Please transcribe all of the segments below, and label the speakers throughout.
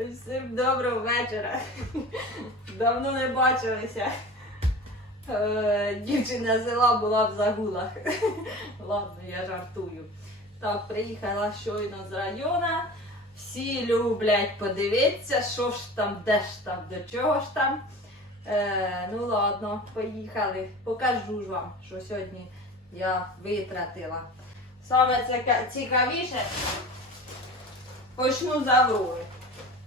Speaker 1: Всім доброго вечора. Давно не бачилися. Е, Дівчина села була в загулах. Ладно, я жартую. Так, приїхала щойно з району. Всі люблять подивитися, що ж там, де ж там, до чого ж там. Е, ну ладно, поїхали. Покажу ж вам, що сьогодні я витратила. Саме ціка- цікавіше почну з Аврори.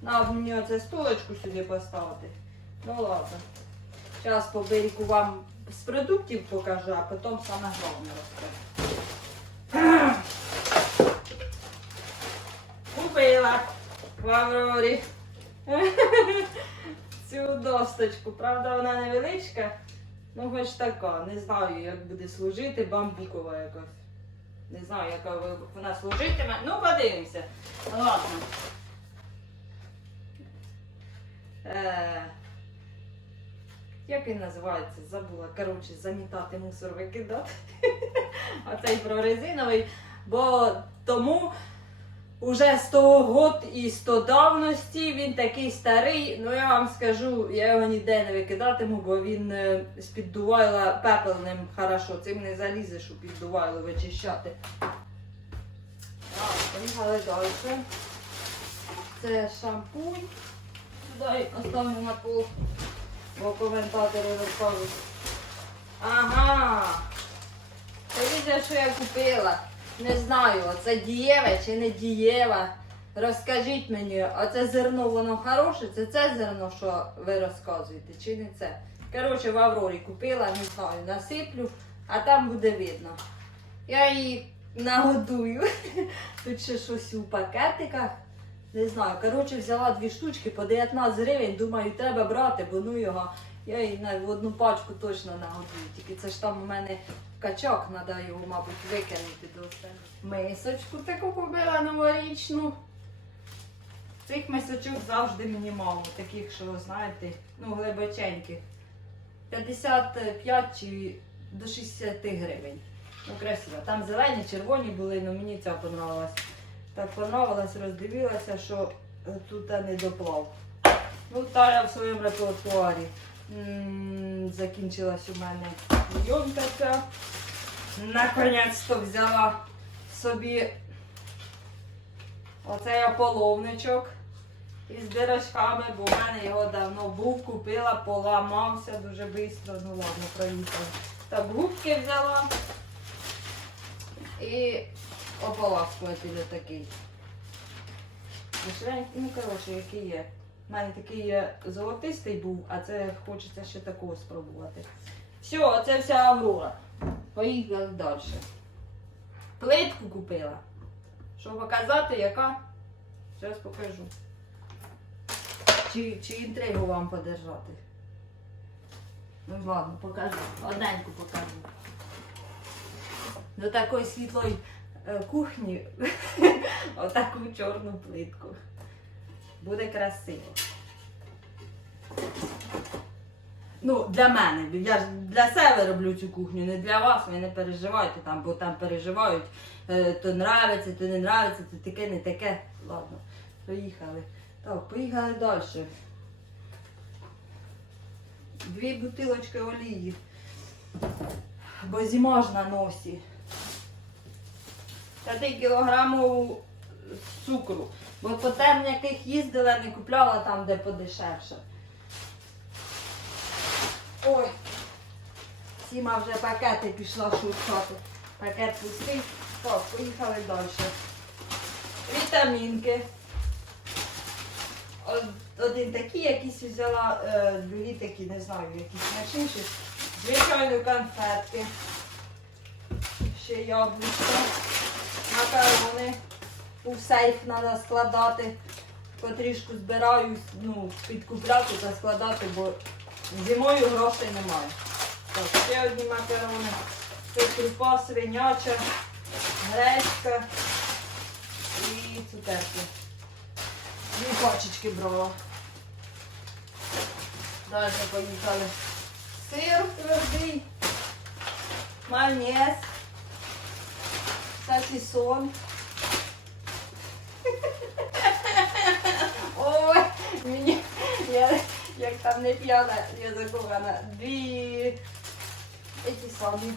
Speaker 1: Надо мені оце стулочку сюди поставити. Ну ладно. Зараз по берегу вам з продуктів покажу, а потім саме головне розкажу. Купила в Аврорі цю досточку. Правда, вона невеличка, ну хоч така. Не знаю, як буде служити, бамбукова якась. Не знаю, яка вона служитиме. Ну, подивимося. Ладно. Е, як він називається? Забула. Коротше, замітати мусор викидати. Оцей прорезиновий. Бо тому уже 100 год і 100 давності він такий старий. Ну я вам скажу, я його ніде не викидатиму, бо він е, з піддувайла пепельним хорошо. Цим не залізеш у піддувайло вичищати. Так, поїхали далі. Це шампунь. Сюди оставлю на пол, бо коментатори розкажуть. Ага. Дивіться, що я купила. Не знаю, це дієве чи не дієве. Розкажіть мені, оце зерно воно хороше, це це зерно, що ви розказуєте, чи не це? Коротше, в Аврорі купила, не знаю, насиплю, а там буде видно. Я її нагодую. Тут ще щось у пакетиках. Не знаю. Коротше, взяла дві штучки по 19 гривень. Думаю, треба брати, бо ну його. Я її в одну пачку точно нагодую. Тільки це ж там у мене качок, треба його, мабуть, викинути до себе. Мисочку таку купила новорічну. Цих мисочок завжди мені мало, таких, що знаєте, ну глибоченьких. 55 чи до 60 гривень. Ну, красиво. Там зелені, червоні були, але мені ця понравилась. Так понравилось, роздивилася, що е, тут не доплав. Ну, та я в своєму репертуарі. Закінчилась у мене зйомка ця. Наконець-то взяла собі оцей ополовничок із дирочками, бо в мене його давно був, купила, поламався дуже швидко. Ну ладно, проїхала. Так, губки взяла і ополаскуватель такий. Ну, коротше, який є. У мене такий є золотистий був, а це хочеться ще такого спробувати. Все, це вся Аврора. Поїхали далі. Плитку купила. Щоб показати, яка. Зараз покажу. Чи, чи інтригу вам подержати. Ну ладно, покажу. Одненьку покажу. До такої світлої кухні отаку чорну плитку. Буде красиво. Ну, для мене. Я ж для себе роблю цю кухню, не для вас, ви не переживайте там, бо там переживають, е, то нравиться, то не нравиться, то таке, не таке. Ладно, поїхали. Так, поїхали далі. Дві бутилочки олії. Бо зима ж на носі. 5 кілограмів цукру. Бо по темняких їздила, не купляла там, де подешевше. Ой, Сіма вже пакети пішла шукати. Пакет пустий. Так, поїхали далі. Вітамінки. Один такий якийсь взяла, е, другі такі, не знаю, якісь смачніші. Звичайно, конфетки. Ще яблучко. Макарони. У сейф треба складати. Потрішку збираю, ну, підкупляти та складати, бо зимою грошей немає. Так, ще одні макарони. Це крупа свиняча, гречка і цукерки. Дві пачечки брала. Далі поїхали. Сир твердий, майонез, сосисон. Ой, не п'яна, я закована. Дві ці самі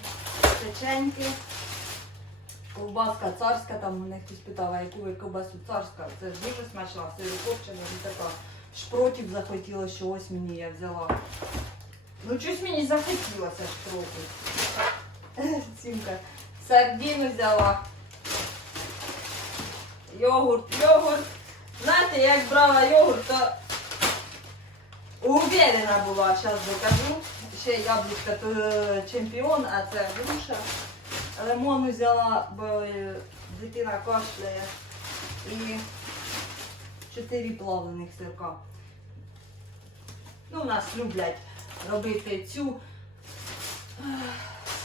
Speaker 1: печеньки. Ковбаска царська, там мене хтось питав, а яку ви ковбасу царська. Це ж дуже смачна, сири копчена і така. Шпротів захотіла, що ось мені я взяла. Ну щось мені захотілося шпротів. Сімка. Сардину взяла. Йогурт, йогурт. Знаєте, як брала йогурт, то уверена була, зараз докажу. Ще яблучка то е, чемпіон, а це груша. Лимон взяла, бо е, дитина кашляє. І чотири плавлених сирка. Ну, у нас люблять робити цю.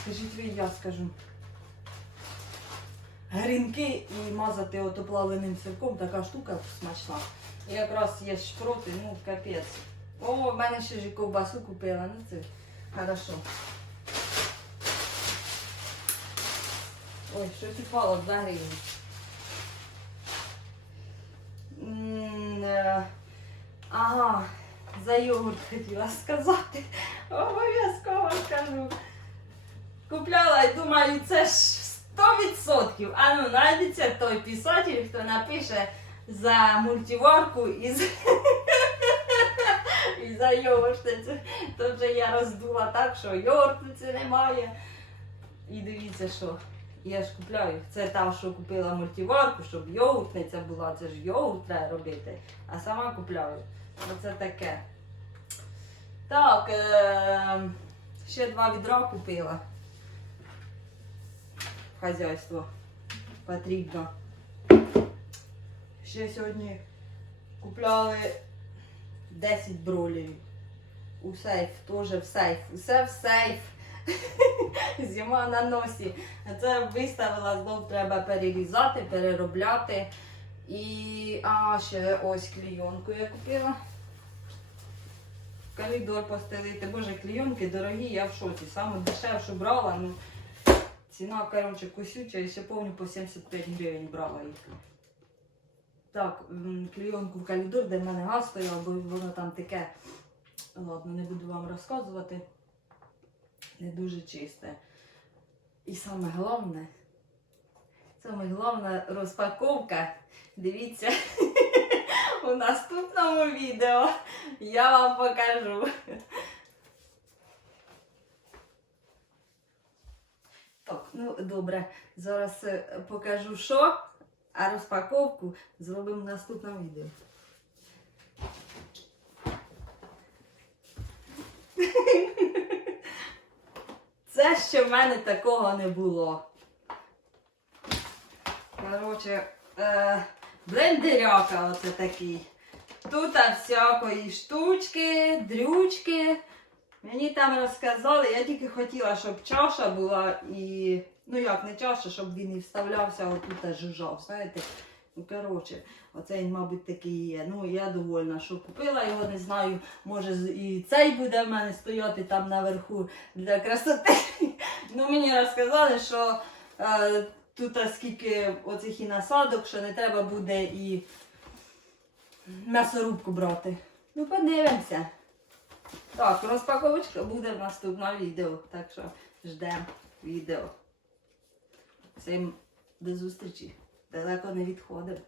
Speaker 1: Скажіть ви, я скажу. Грінки і мазати ото плавленим сирком, така штука смачна. І якраз є шпроти, ну капець. О, в мене ще ж ковбасу купила, ну це хорошо. Ой, щось упало 2 гривні. Е, Ага, за йогурт хотіла сказати. Обов'язково скажу. Купляла і думаю, це ж 100%. А ну знайдеться той писатель, хто напише за мультиварку і за, і за йогурт. Це, то вже я роздула так, що йогурту немає. І дивіться, що я ж купляю. Це та, що купила мультиварку, щоб йогуртниця була, це ж йогурт треба робити. А сама купляю. Оце таке. Так, е- ще два відра купила. Хазяйство потрібно. Ще сьогодні купляли 10 бролерів. У сейф, теж в сейф. Усе в сейф. Зима на носі. Це виставила, знов треба перерізати, переробляти. І а, ще ось клійонку я купила. Калідор постелити. Боже, клійонки дорогі, я в шоці. Саме дешевше брала. Ну, ціна, коротше, косюча, і ще повні по 75 гривень брала їх. Так, м, клійонку в калідор, де в мене газ стояв, бо воно там таке. Ладно, не буду вам розказувати. Не дуже чисте. І саме головне, саме головна розпаковка. Дивіться у наступному відео. Я вам покажу. Так, ну добре. Зараз е, покажу що, а розпаковку зробимо в наступному відео. Це ще в мене такого не було. Коротше, е, блендеряка оце такий. Тут всякої штучки, дрючки. Мені там розказали, я тільки хотіла, щоб чаша була і. Ну як, не чаша, щоб він і вставлявся отут та жужжав, знаєте. Ну, коротше, оцей, мабуть, такий є. Ну, я довольна, що купила його, не знаю, може і цей буде в мене стояти там наверху для красоти. Ну, мені розказали, що е, тут а, скільки оцих і насадок, що не треба буде і м'ясорубку брати. Ну, подивимося. Так, розпаковочка буде в наступному відео, так що ждемо відео. Всім до зустрічі. Далеко не відходимо.